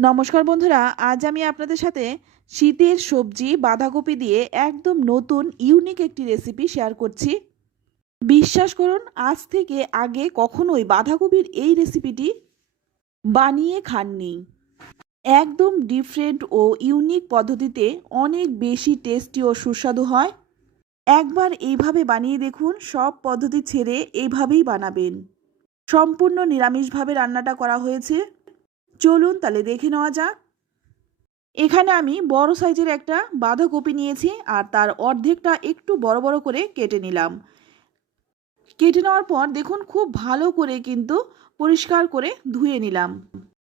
নমস্কার বন্ধুরা, আজ আমি আপনাদের সাথে শীতের সবজি বাঁধাকপি দিয়ে একদম নতুন ইউনিক একটি রেসিপি শেয়ার করছি। বিশ্বাস করুন, আজ থেকে আগে কখনোই বাঁধাকপির এই রেসিপিটি বানিয়ে খাননি। একদম ডিফারেন্ট ও ইউনিক পদ্ধতিতে অনেক বেশি টেস্টি ও সুস্বাদু হয়। একবার এইভাবে বানিয়ে দেখুন, সব পদ্ধতি ছেড়ে এইভাবেই বানাবেন। সম্পূর্ণ নিরামিষভাবে রান্নাটা করা হয়েছে। চলুন তাহলে দেখে নেওয়া যাক। এখানে আমি বড় সাইজের একটা বাঁধাকপি নিয়েছি আর তার অর্ধেকটা একটু বড় বড় করে কেটে নিলাম। কেটে নেওয়ার পর দেখুন খুব ভালো করে কিন্তু পরিষ্কার করে ধুয়ে নিলাম।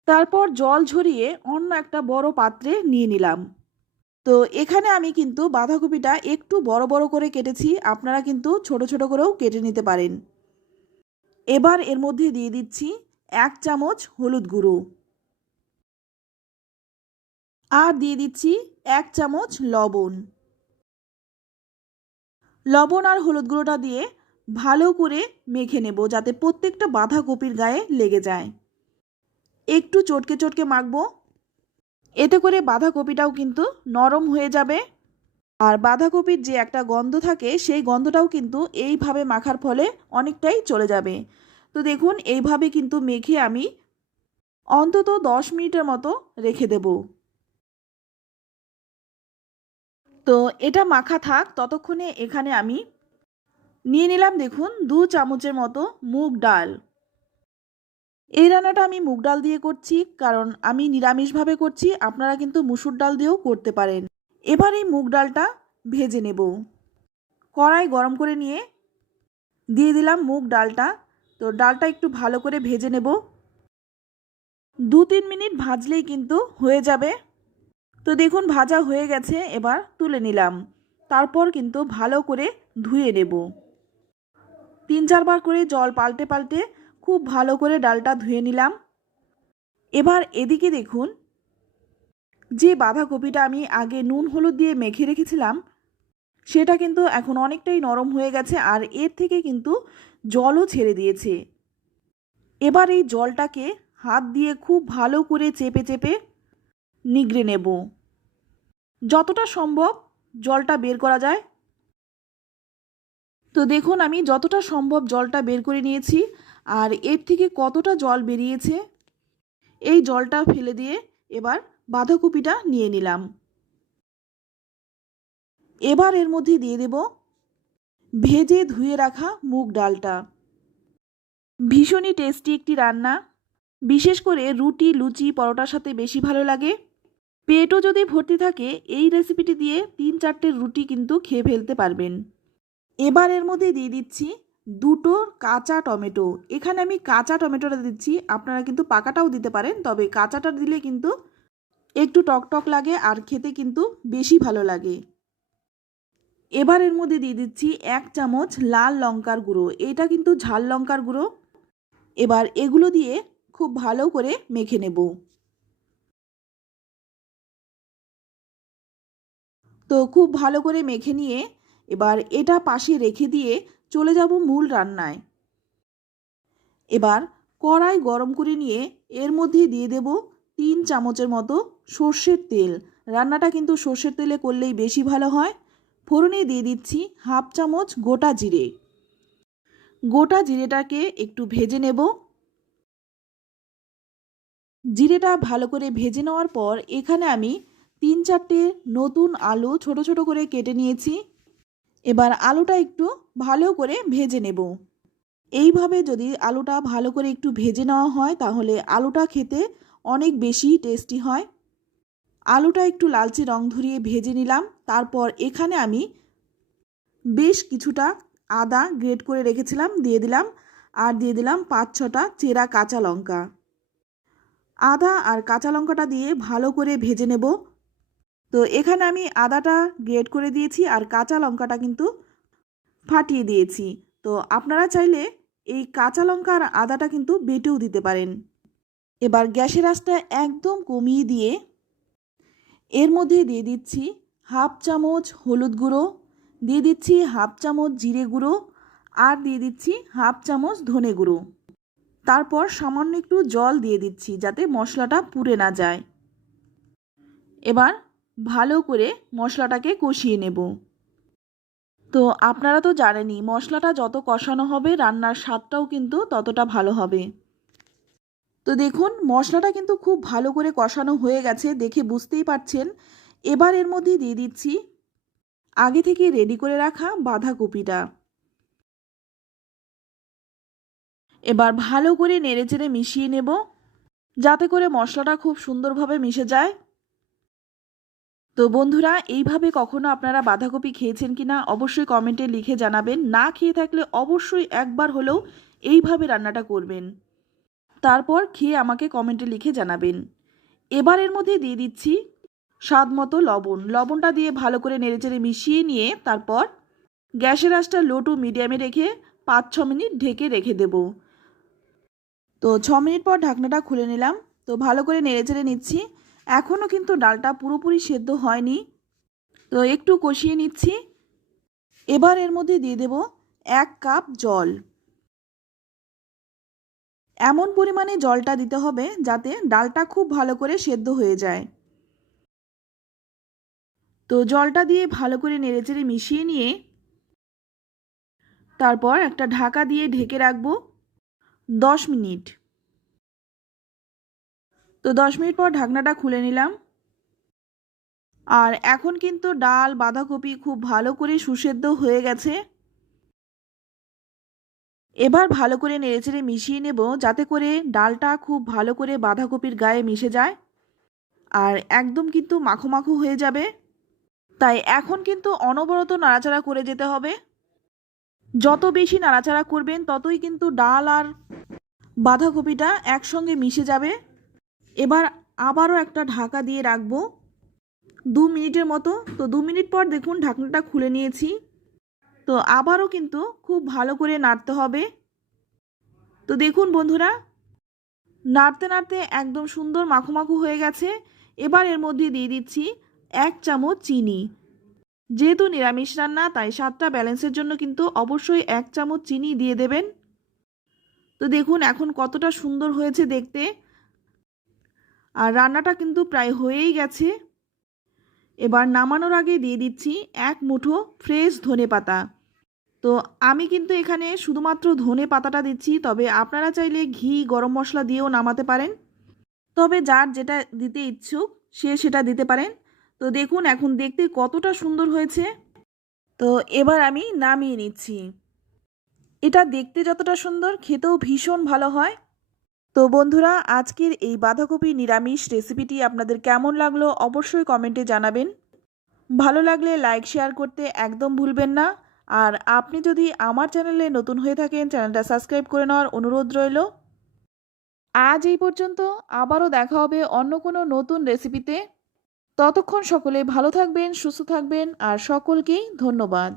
তারপর জল ঝরিয়ে অন্য একটা বড় পাত্রে নিয়ে নিলাম। তো এখানে আমি কিন্তু বাঁধাকপিটা একটু বড় বড় করে কেটেছি, আপনারা কিন্তু ছোট ছোট করেও কেটে নিতে পারেন। এবার এর মধ্যে দিয়ে দিচ্ছি 1 চামচ হলুদ গুঁড়ো আর দিয়ে দিচ্ছি 1 চামচ লবণ। লবণ আর হলুদ গুঁড়োটা দিয়ে ভালো করে মেখে নেব, যাতে প্রত্যেকটা বাঁধাকপির গায়ে লেগে যায়। একটু চটকে চটকে মাখবো, এতে করে বাঁধাকপিটাও কিন্তু নরম হয়ে যাবে। আর বাঁধাকপির যে একটা গন্ধ থাকে, সেই গন্ধটাও কিন্তু এইভাবে মাখার ফলে অনেকটাই চলে যাবে। তো দেখুন এইভাবে কিন্তু মেখে আমি অন্তত 10 মিনিটের মতো রেখে দেব। তো এটা মাখা থাক, ততক্ষণে এখানে আমি নিয়ে নিলাম দেখুন 2 চামচের মতো মুগ ডাল। এই রান্নাটা আমি মুগ ডাল দিয়ে করছি, কারণ আমি নিরামিষভাবে করছি। আপনারা কিন্তু মুসুর ডাল দিয়েও করতে পারেন। এবার এই মুগ ডালটা ভেজে নেব। কড়াই গরম করে নিয়ে দিয়ে দিলাম মুগ ডালটা। তো ডালটা একটু ভালো করে ভেজে নেব। 2-3 মিনিট ভাজলেই কিন্তু হয়ে যাবে। তো দেখুন ভাজা হয়ে গেছে, এবার তুলে নিলাম। তারপর কিন্তু ভালো করে ধুয়ে নেব। 3-4 বার করে জল পাল্টে পাল্টে খুব ভালো করে ডালটা ধুয়ে নিলাম। এবার এদিকে দেখুন, যে বাঁধাকপিটা আমি আগে নুন হলুদ দিয়ে মেখে রেখেছিলাম, সেটা কিন্তু এখন অনেকটাই নরম হয়ে গেছে আর এর থেকে কিন্তু জলও ছেড়ে দিয়েছে। এবার এই জলটাকে হাত দিয়ে খুব ভালো করে চেপে চেপে নিগড়ে নেব। যতটা সম্ভব জলটা বের করা যায়। তো দেখুন আমি যতটা সম্ভব জলটা বের করে নিয়েছি। আর এর থেকে কতটা জল বেরিয়েছে, এই জলটা ফেলে দিয়ে এবার বাঁধাকপিটা নিয়ে নিলাম। এবার এর মধ্যে দিয়ে দেব ভেজে ধুয়ে রাখা মুগ ডালটা। ভীষণই টেস্টি একটি রান্না, বিশেষ করে রুটি, লুচি, পরোটার সাথে বেশি ভালো লাগে। পেটও যদি ভর্তি থাকে, এই রেসিপিটি দিয়ে 3-4টে রুটি কিন্তু খেয়ে ফেলতে পারবেন। এবার এর মধ্যে দিয়ে দিচ্ছি 2টো কাঁচা টমেটো। এখানে আমি কাঁচা টমেটোটা দিচ্ছি, আপনারা কিন্তু পাকাটাও দিতে পারেন, তবে কাঁচাটা দিলে কিন্তু একটু টকটক লাগে আর খেতে কিন্তু বেশি ভালো লাগে। এবার এর মধ্যে দিয়ে দিচ্ছি 1 চামচ লাল লঙ্কার গুঁড়ো। এটা কিন্তু ঝাল লঙ্কার গুঁড়ো। এবার এগুলো দিয়ে খুব ভালো করে মেখে নেব। তো খুব ভালো করে মেখে নিয়ে এবার এটা পাশে রেখে দিয়ে চলে যাব মূল রান্নায়। এবার কড়াই গরম করে নিয়ে এর মধ্যে দিয়ে দেব 3 চামচের মতো সর্ষের তেল। রান্নাটা কিন্তু সর্ষের তেলে করলেই বেশি ভালো হয়। ফোড়নে দিয়ে দিচ্ছি 1/2 চামচ গোটা জিরে। গোটা জিরেটাকে একটু ভেজে নেব। জিরেটা ভালো করে ভেজে নেওয়ার পর এখানে আমি 3-4টে নতুন আলু ছোট ছোট করে কেটে নিয়েছি। এবার আলুটা একটু ভালো করে ভেজে নেব। এইভাবে যদি আলুটা ভালো করে একটু ভেজে নেওয়া হয়, তাহলে আলুটা খেতে অনেক বেশি টেস্টি হয়। আলুটা একটু লালচে রং ধরিয়ে ভেজে নিলাম। তারপর এখানে আমি বেশ কিছুটা আদা গ্রেট করে রেখেছিলাম দিয়ে দিলাম, আর দিয়ে দিলাম 5-6টা চেরা কাঁচা লঙ্কা। আদা আর কাঁচা লঙ্কাটা দিয়ে ভালো করে ভেজে নেব। তো এখানে আমি আদাটা গ্রেট করে দিয়েছি আর কাঁচা লঙ্কাটা কিন্তু ফাটিয়ে দিয়েছি। তো আপনারা চাইলে এই কাঁচা লঙ্কা আর আদাটা কিন্তু বেটেও দিতে পারেন। এবার গ্যাসের আঁচটা একদম কমিয়ে দিয়ে এর মধ্যে দিয়ে দিচ্ছি 1/2 চামচ হলুদ গুঁড়ো, দিয়ে দিচ্ছি 1/2 চামচ জিরে গুঁড়ো, আর দিয়ে দিচ্ছি 1/2 চামচ ধনে গুঁড়ো। তারপর সামান্য একটু জল দিয়ে দিচ্ছি, যাতে মশলাটা পুড়ে না যায়। এবার ভালো করে মশলাটাকে কষিয়ে নেব। তো আপনারা তো জানেনই মশলাটা যত কষানো হবে রান্নার স্বাদটাও কিন্তু ততটা ভালো হবে। তো দেখুন মশলাটা কিন্তু খুব ভালো করে কষানো হয়ে গেছে, দেখে বুঝতেই পারছেন। এবার এর মধ্যে দিয়ে দিচ্ছি আগে থেকে রেডি করে রাখা বাঁধাকপিটা। এবার ভালো করে নেড়েচেড়ে মিশিয়ে নেব যাতে করে মশলাটা খুব সুন্দরভাবে মিশে যায়। তো বন্ধুরা, এইভাবে কখনো আপনারা বাঁধাকপি খেয়েছেন কিনা অবশ্যই কমেন্টে লিখে জানাবেন। না খেয়ে থাকলে অবশ্যই একবার হলেও এইভাবে রান্নাটা করবেন, তারপর খেয়ে আমাকে কমেন্টে লিখে জানাবেন। এবার এর মধ্যে দিয়ে দিচ্ছি স্বাদ মতো লবণ। লবণটা দিয়ে ভালো করে নেড়েচেড়ে মিশিয়ে নিয়ে তারপর গ্যাসের আঁচটা লো টু মিডিয়ামে রেখে 5-6 মিনিট ঢেকে রেখে দেব। তো 6 মিনিট পর ঢাকনাটা খুলে নিলাম। তো ভালো করে নেড়েচেড়ে নিচ্ছি। এখনও কিন্তু ডালটা পুরোপুরি সেদ্ধ হয়নি, তো একটু কষিয়ে নিচ্ছি। এবার এর মধ্যে দিয়ে দেব 1 কাপ জল। এমন পরিমাণে জলটা দিতে হবে যাতে ডালটা খুব ভালো করে সেদ্ধ হয়ে যায়। তো জলটা দিয়ে ভালো করে নেড়েচেড়ে মিশিয়ে নিয়ে তারপর একটা ঢাকা দিয়ে ঢেকে রাখবো 10 মিনিট। তো 10 মিনিট পর ঢাকনাটা খুলে নিলাম। আর এখন কিন্তু ডাল বাঁধাকপি খুব ভালো করে সুসেদ্ধ হয়ে গেছে। এবার ভালো করে নেড়েচেড়ে মিশিয়ে নেব যাতে করে ডালটা খুব ভালো করে বাঁধাকপির গায়ে মিশে যায় আর একদম কিন্তু মাখো মাখো হয়ে যাবে। তাই এখন কিন্তু অনবরত নাড়াচাড়া করে যেতে হবে। যত বেশি নাড়াচাড়া করবেন ততই কিন্তু ডাল আর বাঁধাকপিটা একসঙ্গে মিশে যাবে। এবার আবারও একটা ঢাকা দিয়ে রাখবো 2 মিনিটের মতো। তো 2 মিনিট পর দেখুন ঢাকনাটা খুলে নিয়েছি। তো আবারও কিন্তু খুব ভালো করে নাড়তে হবে। তো দেখুন বন্ধুরা, নাড়তে নাড়তে একদম সুন্দর মাখো মাখো হয়ে গেছে। এবার এর মধ্যে দিয়ে দিচ্ছি 1 চামচ চিনি। যেহেতু নিরামিষ রান্না তাই স্বাদটা ব্যালেন্সের জন্য কিন্তু অবশ্যই 1 চামচ চিনি দিয়ে দেবেন। তো দেখুন এখন কতটা সুন্দর হয়েছে দেখতে। আর রান্নাটা কিন্তু প্রায় হয়েই গেছে। এবার নামানোর আগে দিয়ে দিচ্ছি 1 মুঠো ফ্রেশ ধনেপাতা। তো আমি কিন্তু এখানে শুধুমাত্র ধনে পাতাটা দিচ্ছি, তবে আপনারা চাইলে ঘি গরম মশলা দিয়েও নামাতে পারেন। তবে যার যেটা দিতে ইচ্ছুক সে সেটা দিতে পারেন। তো দেখুন এখন দেখতে কতটা সুন্দর হয়েছে। তো এবার আমি নামিয়ে নিচ্ছি। এটা দেখতে যতটা সুন্দর খেতেও ভীষণ ভালো হয়। তো বন্ধুরা, আজকের এই বাঁধাকপি নিরামিষ রেসিপিটি আপনাদের কেমন লাগলো অবশ্যই কমেন্টে জানাবেন। ভালো লাগলে লাইক শেয়ার করতে একদম ভুলবেন না। আর আপনি যদি আমার চ্যানেলে নতুন হয়ে থাকেন চ্যানেলটা সাবস্ক্রাইব করে নেওয়ার অনুরোধ রইল। আজ এই পর্যন্ত, আবারও দেখা হবে অন্য কোনো নতুন রেসিপিতে। ততক্ষণ সকলে ভালো থাকবেন, সুস্থ থাকবেন আর সকলকেই ধন্যবাদ।